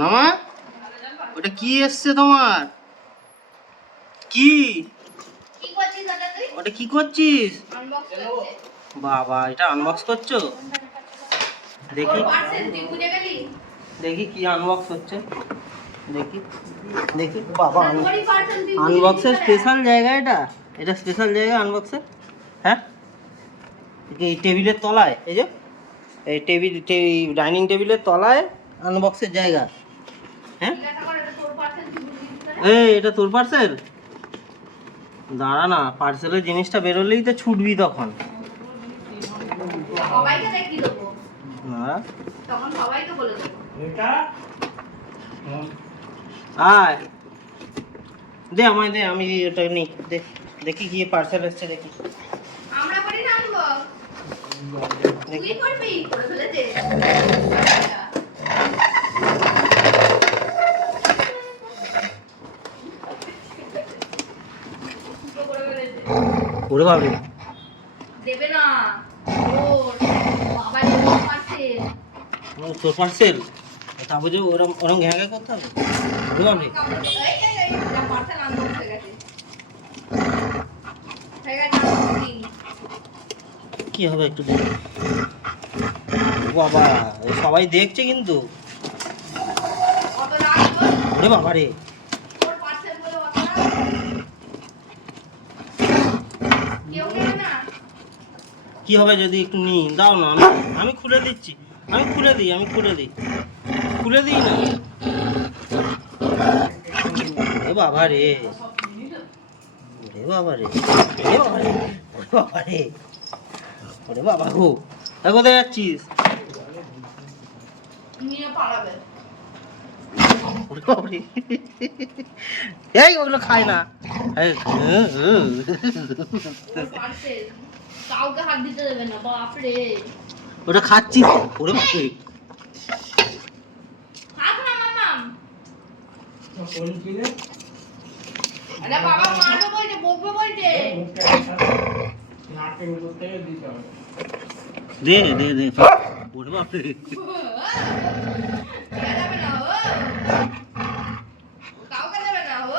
মামা ওটা কি এসছে তোমার? কি ওটা কি করছিস? বাবা এটা আনবক্স করছো? দেখি দেখি কি আনবক্স হচ্ছে, দেখি দেখি। বাবা আনবক্সের স্পেশাল জায়গা, এটা এটা স্পেশাল জায়গা আনবক্সের। হ্যাঁ এই টেবিলের তলায়, এই যে এই ডাইনিং টেবিলের তলায় আনবক্সের জায়গা। হ্যাঁ এই এটা তোর পার্সেল? দাঁড়া না, পার্সেলের জিনিসটা বেরোলেই তো ছুটবি তখন। আয় দে আমায়, দে আমি ওটা নিই, দে দেখি কি পার্সেল এসছে দেখি। ওরে বাবা দেবে না, তোর পার্সেল এটা বুঝে ওরম ওরম ঘ্যাঁ ঘ্যাঁ করতে হবে। ওরে বাবা কি হবে একটু দেখ বাবা, সবাই দেখছে কিন্তু। ওরে বাবা রে, কি হবে যদি একটু নি দাও না, আমি খুলে দিচ্ছি, আমি খুলে দিই, আমি খুলে দিই, খুলে দিই না। এ বাবা রে, ওরে বাবা রে, ওরে বাবা রে, ওরে বাবা রে, ওরে বাবা গো, কোথায় যাচ্ছিস? এই ওগুলো খায় না, কাউকে হাত দিতে দেবে না, বাপ রে। ওটা খাচ্ছিস? ওরে বাপরে, হাত না মামাম। কোন কিনে? আরে বাবা মারবে বলছে, বকবে বলছে। নাকে মুখতে দিতে হবে। দে দে দে, ওরে বাপরে। যাবে না ও, কাউকে দেবে না ও।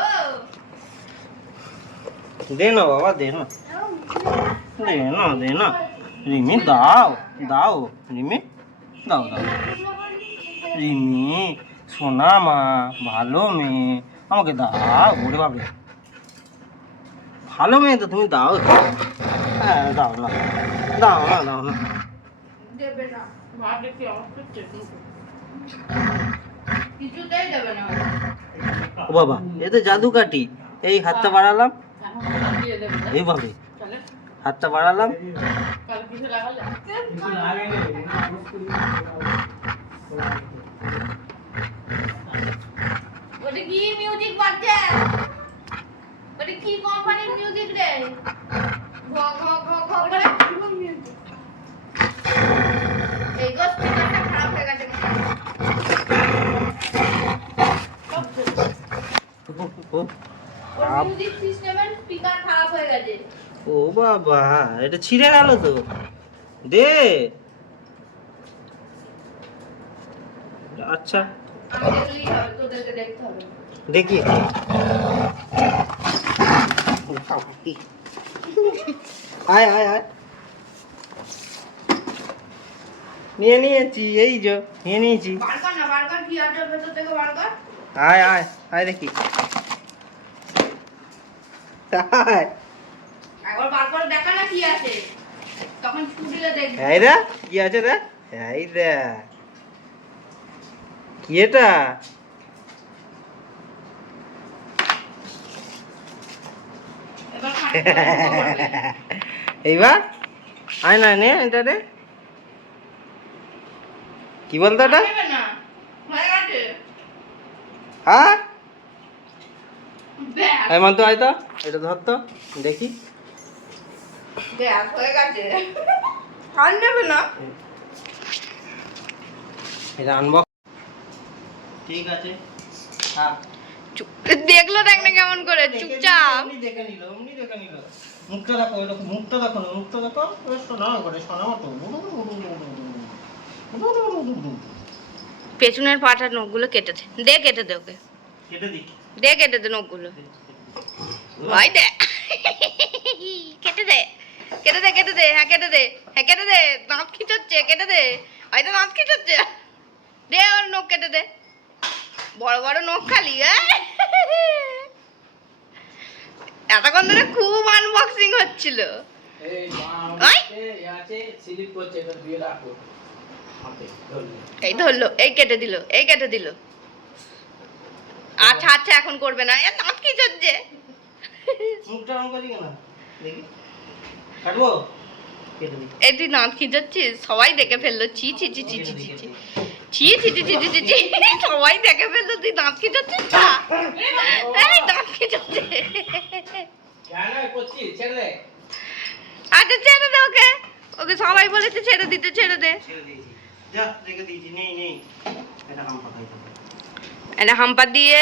দে না বাবা, দে না, দে না, দে না রিমি, দাও দাও রিমি, দাও দাও। রিমি সোনা মা, ভালো মেয়ে, আমাকে দাও। ওরে বাবরে, ভালো মেয়ে তো তুমি, দাও। হ্যাঁ দাও না, দাও না, দাও না। ও বাবা এ তো জাদু কাঠি, এই হাতটা বাড়ালাম, এই ভাবে হাতটা বাড়ালাম, ওটা কি মিউজিক বাজছে? ওটা কি কোম্পানির মিউজিক রে? ঘ ঘ ঘ ঘ করে এই গো, স্পিকারটা খারাপ হয়ে গেছে। মিউজিক সিস্টেমের স্পিকার খারাপ হয়ে গেছে। ও বাবা এটা ছিঁড়ে গেল তো, দে। আচ্ছা দেখি, আয় আয় আয়, নিয়ে নিয়েছি, এই যে নিয়ে নিয়েছি। আয় আয় আয় দেখি, এই রে কি আছে রে, এই রে কি এটা? এইবার আয় না নে এটা রে, কি বলতো এটা? হ্যাঁ মানতো, আয় তো এটা ধর তো দেখি। এটা আনবক্স, ঠিক আছে। হ্যাঁ দেখলো, দেখ না কেমন করে চুপচাপ দেখে নিল, অমনি দেখে নিল। মুখটা দেখো, মুখটা দেখো, মুখটা দেখো, শোনা করে শোনা মতো। পেছনের পাটার নখগুলো কেটে দে কেটে দে ওকে কেটে দি দে কেটে দে নখগুলো ভাই দে কেটে দে কেটে দে কেটে দে হ্যাঁ কেটে দে হ্যাঁ কেটে দে দাঁত খিচাচ্ছে কেটে দে ভাই তো দাঁত খিচাচ্ছে দে ওর নখ কেটে দে বড় বড় নখ খালি এতক্ষণ ধরে খুব আনবক্সিং হচ্ছিল এই ধরলো এই কেটে দিল এই কেটে দিল আচ্ছা আচ্ছা এখন করবে না এ দাঁত কি চলছে মুখটা অন করি কেন দেখি কাটবো কেটে দি এই তুই দাঁত খিচাচ্ছিস সবাই দেখে ফেললো ছি ছি ছি ছি ছি ছি ছি ছি ছি ছি ছি ছি ছি সবাই দেখে ফেললো তুই দাঁত খিচাচ্ছিস এই দাঁত খিচাচ্ছে আচ্ছা ছেড়ে দে ওকে ওকে সবাই বলেছে ছেড়ে দিতে ছেড়ে দে ছেড়ে দিয়েছি যা রেখে দিয়েছি নেই নেই এটা হাম পাকাই এটা হাম্পা দিয়ে